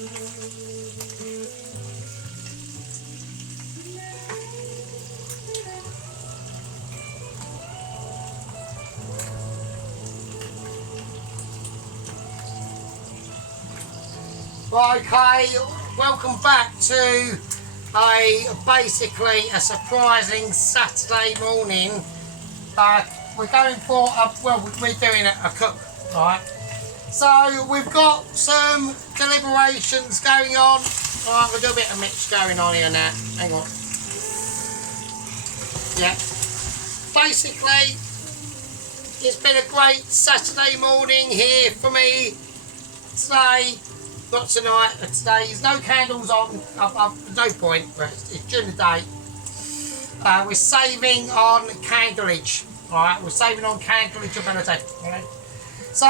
Right, okay, welcome back to basically a surprising Saturday morning. We're going for we're doing a cook, right? So we've got some deliberations going on. Right, we'll do a bit of mix going on here now. Hang on. Yeah. Basically, it's been a great Saturday morning here for me today. Not tonight, today. There's no candles on. No point. It's during the day. We're saving on candleage. Alright, we're saving on candleage ability. Alright. So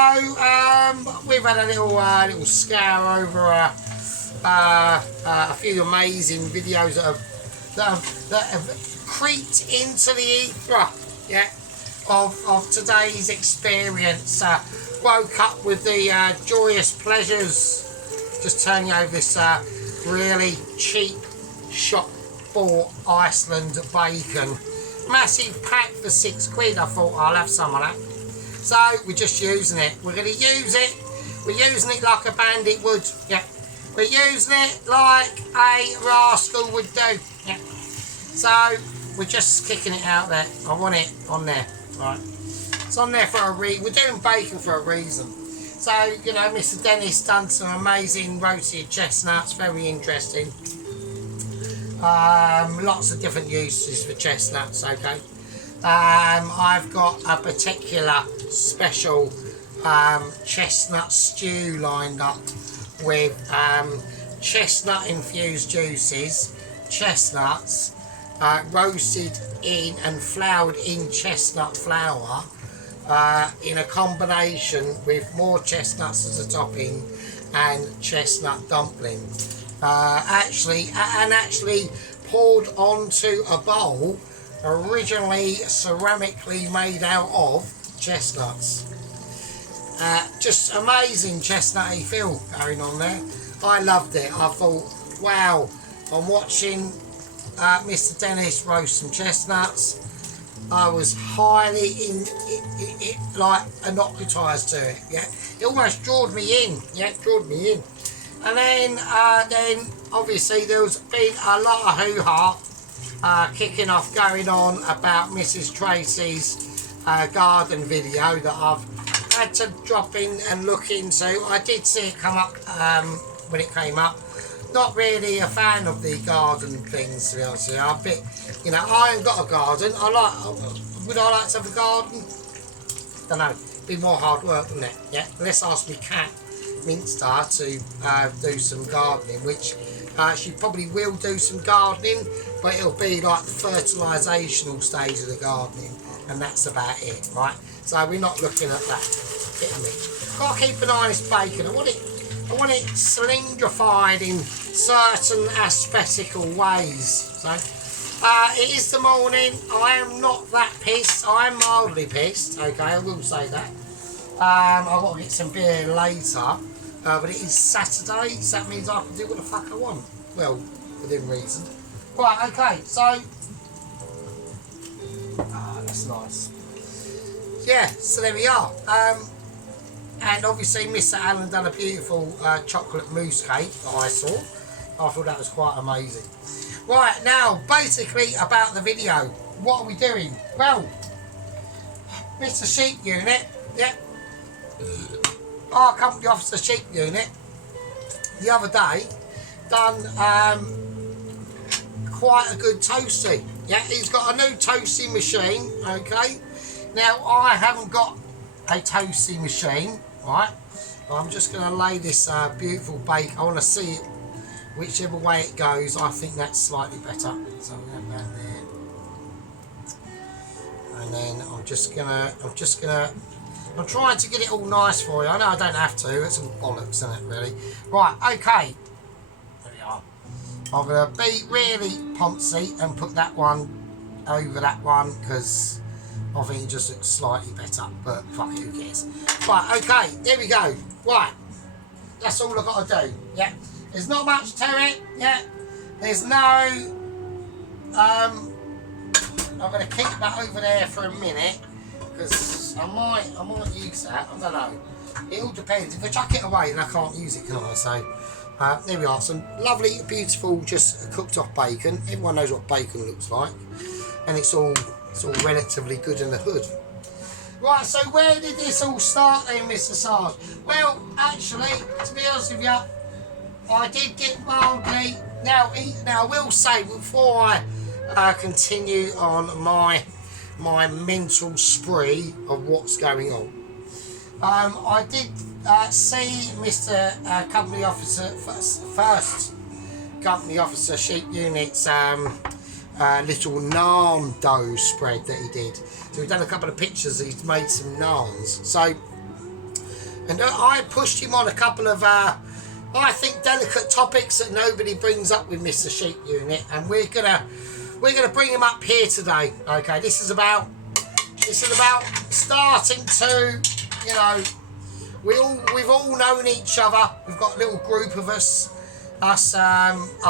we've had a little scour over a few amazing videos that have creeped into the ether, yeah, of today's experience. Woke up with the joyous pleasures. Just turning over this really cheap shop bought Iceland bacon. Massive pack for £6. I thought I'll have some of that. So we're just using it. We're going to use it. We're using it like a bandit would. Yeah. We're using it like a rascal would do. Yeah. So we're just kicking it out there. I want it on there. Right. It's on there for a reason. We're doing bacon for a reason. So, you know, Mr. Dennis done some amazing roasted chestnuts, very interesting. Lots of different uses for chestnuts, okay. I've got a particular special chestnut stew lined up with chestnut infused juices, chestnuts, roasted in and floured in chestnut flour, in a combination with more chestnuts as a topping and chestnut dumpling. Actually poured onto a bowl originally ceramically made out of chestnuts. Just amazing chestnutty feel going on there. I loved it. I thought, wow, I'm watching Mr. Dennis roast some chestnuts. I was highly like anocletised to it. Yeah, it almost drawed me in. Yeah, drawed me in. And then obviously there was been a lot of hoo-ha kicking off going on about Mrs. Tracy's garden video that I've had to drop in and look into. I did see it come up when it came up. Not really a fan of the garden things, to be honest with you. I'm a bit, you know, I ain't got a garden. Would I like to have a garden? Don't know. Be more hard work, wouldn't it? Yeah. Let's ask me cat Minster to do some gardening, which she probably will do some gardening, but it'll be like the fertilisational stage of the gardening, and that's about it, right? So we're not looking at that bit of meat. Got to keep an eye on this bacon. I want it cylindrified in certain aesthetical ways. So it is the morning. I am not that pissed. I am mildly pissed. Okay, I will say that. I've got to get some beer later, but it is Saturday, so that means I can do what the fuck I want. Well, within reason. Right, okay, so that's nice. Yeah, so there we are. And obviously Mr. Allen done a beautiful chocolate mousse cake that I saw. I thought that was quite amazing. Right, now basically about the video. What are we doing? Well, Mr. Sheep Unit, yeah. Our company officer Sheep Unit the other day done quite a good toastie. Yeah, he's got a new toastie machine, okay. Now I haven't got a toastie machine, right? I'm just going to lay this beautiful bake. I want to see it whichever way it goes. I think that's slightly better. So I'm going to have that there, and then I'm trying to get it all nice for you. I know I don't have to. It's all bollocks, isn't it, really? Right, okay. There we are. I'm going to be really poncy and put that one over that one because I think it just looks slightly better, but fuck, who cares? Right, okay, there we go. Right, that's all I've got to do, yeah? There's not much to it. Yeah. There's no. I'm going to keep that over there for a minute because I might use that. I don't know. It all depends. If I chuck it away, then I can't use it, can I? So there we are. Some lovely, beautiful, just cooked off bacon. Everyone knows what bacon looks like, and it's all relatively good in the hood. Right. So where did this all start then, Mr. Sarge? Well, actually, to be honest with you, I did get mildly. Now I will say before I continue on my mental spree of what's going on. I did see Mr. Company Officer, first Company Officer Sheep Unit's little naan dough spread that he did. So we've done a couple of pictures. He's made some naans. So, and I pushed him on a couple of I think delicate topics that nobody brings up with Mr. Sheep Unit, and we're gonna bring him up here today. Okay, this is about starting to, you know, we've all known each other. We've got a little group of us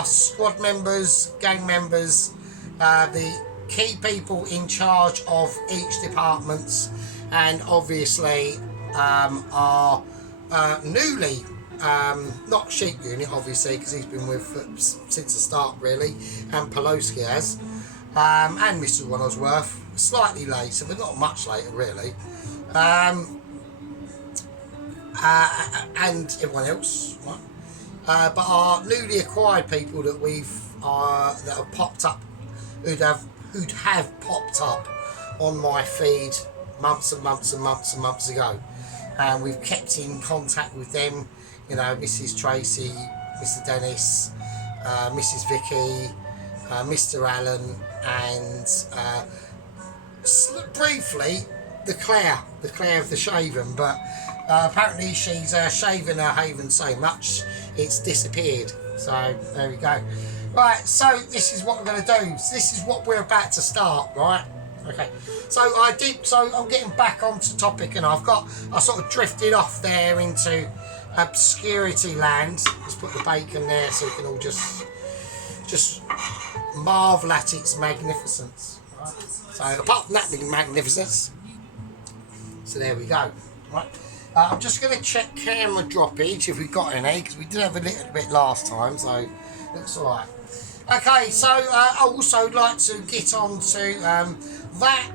squad members, gang members, the key people in charge of each departments, and obviously our newly not Sheep Unit, obviously, because he's been with since the start, really, and Pelosi has, and Mr. Wandsworth, slightly later, but not much later, really, and everyone else, right? But our newly acquired people that that have popped up, who'd have popped up on my feed months and months and months and months ago, and we've kept in contact with them. You know, Mrs. Tracy, Mr. Dennis, Mrs. Vicky, Mr. Allen, and briefly the Claire of the Shaven. But apparently she's shaving her haven so much it's disappeared. So there we go. Right, so this is what we're going to do. This is what we're about to start, right? Okay. So I'm getting back onto topic, and I sort of drifted off there into obscurity land. Let's put the bacon there so we can all just marvel at its magnificence. Right? So apart from that being magnificence, so there we go. Right. I'm just going to check camera droppage if we've got any, because we did have a little bit last time, so looks alright. Okay, so I also like to get on to that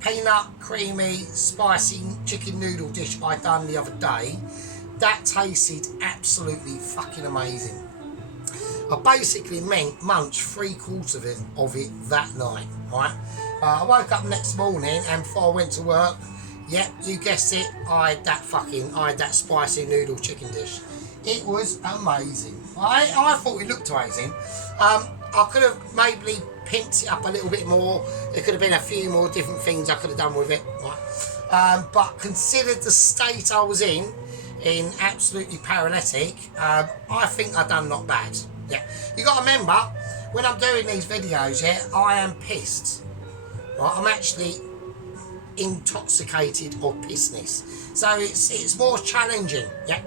peanut creamy spicy chicken noodle dish I done the other day. That tasted absolutely fucking amazing. I basically munched 3/4 of it that night, right? I woke up next morning, and before I went to work, yep, you guessed it, I had that spicy noodle chicken dish. It was amazing. I thought it looked amazing. I could have maybe pimped it up a little bit more. There could have been a few more different things I could have done with it, right? But considered the state I was in absolutely paralytic, I think I done not bad. Yeah, you got to remember, when I'm doing these videos, yeah, I am pissed. Right? I'm actually intoxicated or pissness, so it's more challenging. Yeah,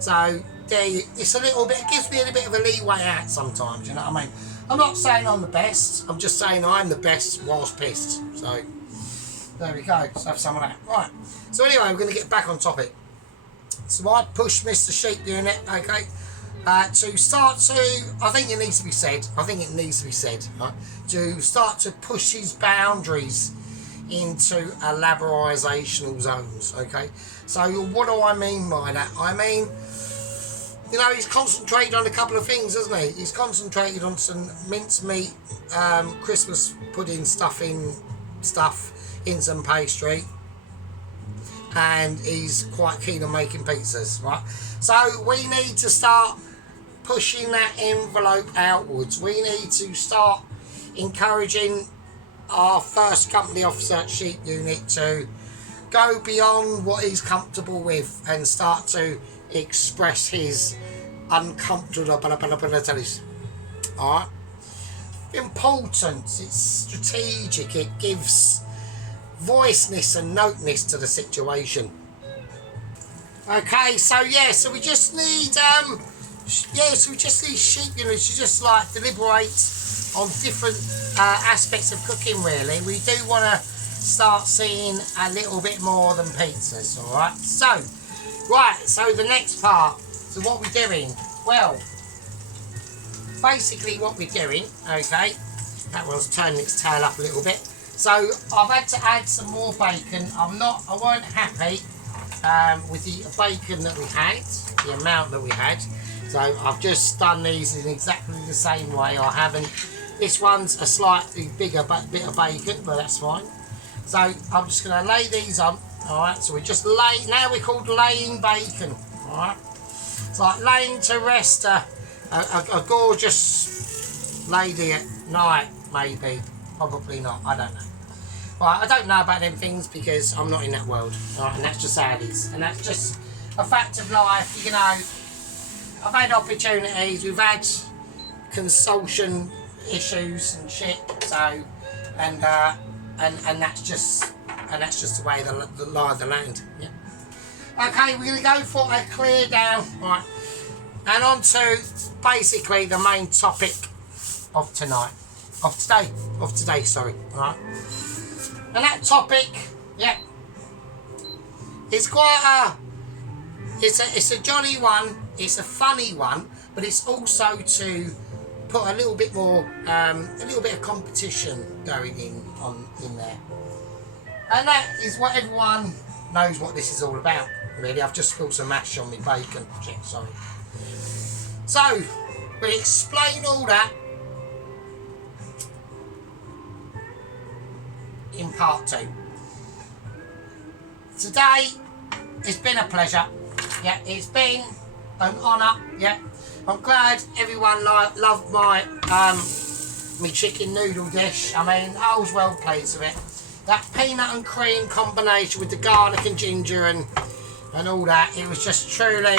so it's a little bit. It gives me a little bit of a leeway out sometimes. You know what I mean? I'm not saying I'm the best. I'm just saying I'm the best whilst pissed. So there we go. Let's have some of that. Right. So anyway, we're going to get back on topic. So I pushed Mr. Sheep Unit, okay, to start to, I think it needs to be said, right, to start to push his boundaries into elaborational zones, okay. So what do I mean by that? I mean, you know, he's concentrated on a couple of things, hasn't he? He's concentrated on some mincemeat, Christmas pudding stuff in some pastry. And he's quite keen on making pizzas, right? So we need to start pushing that envelope outwards. We need to start encouraging our first company officer at Sheep Unit to go beyond what he's comfortable with and start to express his uncomfortabilities. Alright? Important, it's strategic, it gives voiceness and noteness to the situation. Okay, so yeah, so we just need yeah, so just these sheep, you know, to just like deliberate on different aspects of cooking. Really, we do want to start seeing a little bit more than pizzas. All right. So, so the next part. So what we're doing? Well, basically what we're doing. Okay, that was turning its tail up a little bit. So I've had to add some more bacon. I weren't happy with the bacon that we had, the amount that we had. So I've just done these in exactly the same way. I haven't. This one's a slightly bigger bit of bacon, but that's fine. So I'm just going to lay these on. All right. So we just lay. Now we're called laying bacon. All right. It's like laying to rest a gorgeous lady at night, maybe. Probably not. I don't know. Right, I don't know about them things because I'm not in that world, right, and that's just how it is, and that's just a fact of life. You know, I've had opportunities, we've had consultation issues and shit, so, and that's just the way the lie of the land. Yeah. Okay, we're gonna go for a clear down, right, and on to basically the main topic of today. Sorry, right. And that topic, yeah, it's quite it's a jolly one, it's a funny one, but it's also to put a little bit more, a little bit of competition going in there. And that is what everyone knows what this is all about, really. I've just spilled some mash on my bacon. Shit, sorry. So, we'll explain all that in part 2. Today, it's been a pleasure. Yeah, it's been an honour. Yeah, I'm glad everyone loved my my chicken noodle dish. I mean, I was well pleased with it. That peanut and cream combination with the garlic and ginger and all that, it was just truly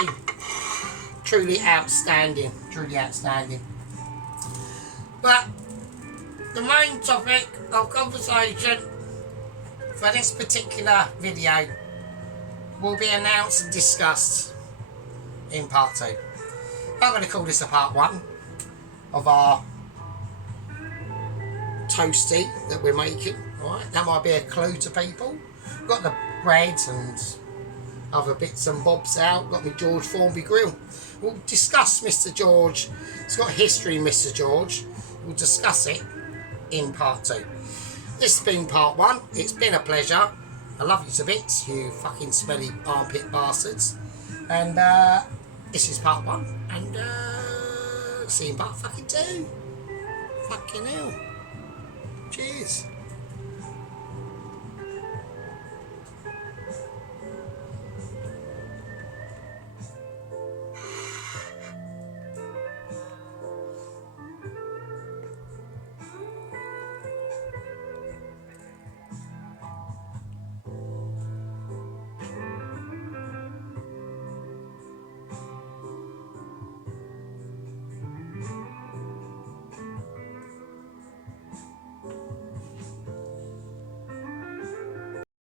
outstanding. Truly outstanding. But the main topic of conversation for this particular video will be announced and discussed in part 2. I'm going to call this a part 1 of our toastie that we're making. Alright, that might be a clue to people. Got the bread and other bits and bobs out. Got my George Formby grill. We'll discuss Mr. George. It's got history, Mr. George. We'll discuss it in part 2. This has been part 1. It's been a pleasure. I love you to bits, you fucking smelly armpit bastards. And this is part 1. And see you in part fucking 2. Fucking hell. Cheers.